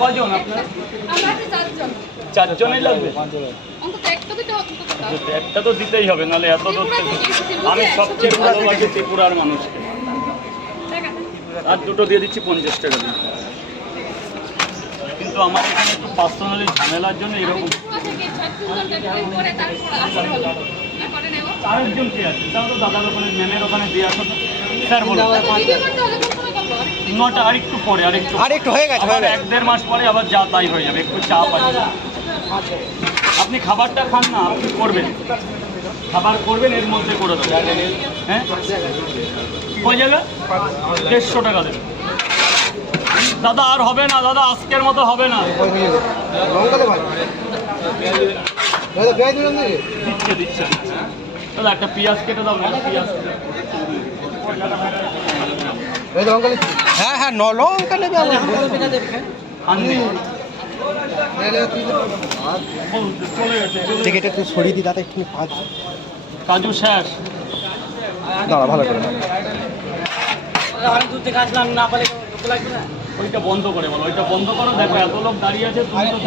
কজন আপনার? চারজনই লাগবে। একটা তো দিতেই হবে, নাহলে এত দূর থেকে। আমি সবচেয়ে ভালোবাসি ত্রিপুরার মানুষকে। আর দুটো দিয়ে দিচ্ছি 50 টাকা দিয়ে। কিন্তু আমার এখানে একটু পার্সোনালি ঝামেলার জন্য এরকম। আরেকজন কে আছে? তাও তো দাদার ওখানে, ম্যামের ওখানে দিয়ে আসো। স্যার বলুন। 9টা আরেকটু পরে, আরেকটু হয়ে গেছে। 1-1.5 মাস পরে আবার যা তাই হয়ে যাবে। একটু চাপ আছে। আপনি খাবারটা খান না, আপনি করবেন, খাবার করবেন, এর মধ্যে করে দেবেন। হ্যাঁ, ওই জায়গা 150 টাকা দেবেন। দাদা আর হবে না দাদা, আজকের মতো হবে না। দিচ্ছে দাদা, একটা পেঁয়াজ কেটে দাও না। পেঁয়াজ হ্যাঁ লঙ্কা নেবে এটা একটু সরিয়ে দিই দাদা, একটু কাজু শেষ। দাঁড়া ভালো করে ওইটা বন্ধ করে বলো, ওইটা বন্ধ করো। দেখো এত লোক দাঁড়িয়ে আছে, তুমি তো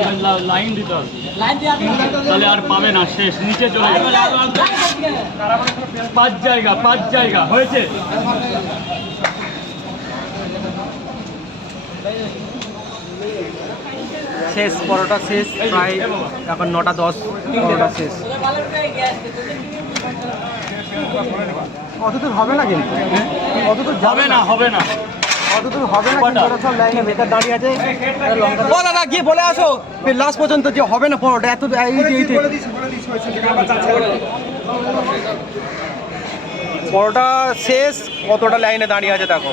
লাইন দিতে হবে, তাহলে আর পাবে না, শেষ, নিচে চলে যাবে। 5 জায়গা হয়েছে। শেষ, পরোটা শেষ, প্রায় এখন 9:10, পরোটা শেষ। অতদূর হবে না, কিন্তু অতদূর হবে না অতদূর হবে না, কিন্তু সব লাইনে বেকার দাঁড়িয়ে আছে। ও দাদা গিয়ে বলে আসো লাস্ট পর্যন্ত যে হবে না পরোটা, এত পরোটা শেষ। কতটা লাইনে দাঁড়িয়ে আছে দেখো,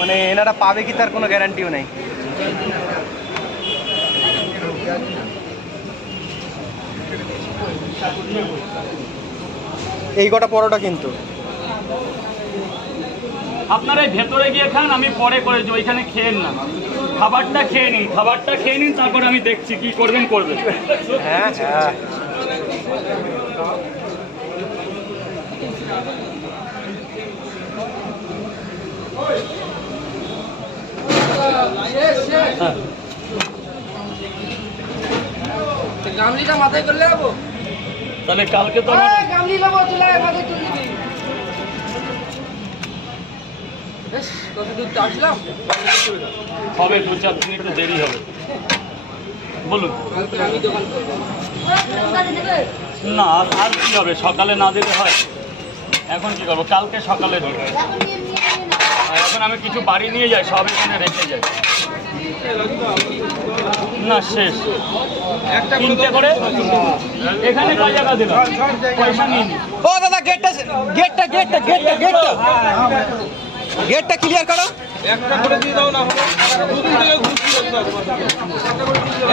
মানে এনারা পাবে কি তার কোনো গ্যারান্টিও নেই। এই কটা পরোটা কিন্তু আপনারা ভেতরে গিয়ে খান, আমি পরে করেছি, ওইখানে খেয়েন না। খাবারটা খেয়ে নিন, তারপরে আমি দেখছি কি করবেন। হ্যাঁ গামলিটা মাথায় করলে যাবো, তাহলে কালকে তো গামলি নেবো, চলে মাথায় তুলে দিবি। কত দূর আসলাম, হবে 2-4 দিন, একটু দেরি হবে। বলুন। আমি দোকান করবো না, আর কি হবে, সকালে না দিলে হয়। এখন কি করবো, কালকে সকালে দিই। এখন আমি কিছু বাড়ি নিয়ে যাই, সব এখানে রেখে যাই। না, শেষ। 3টে করে এখানে কয় টাকা দিলাম, পয়সা নিয়ে নি। ও দাদা গেটটা ক্লিয়ার করো। একটা করে দিয়ে দাও না,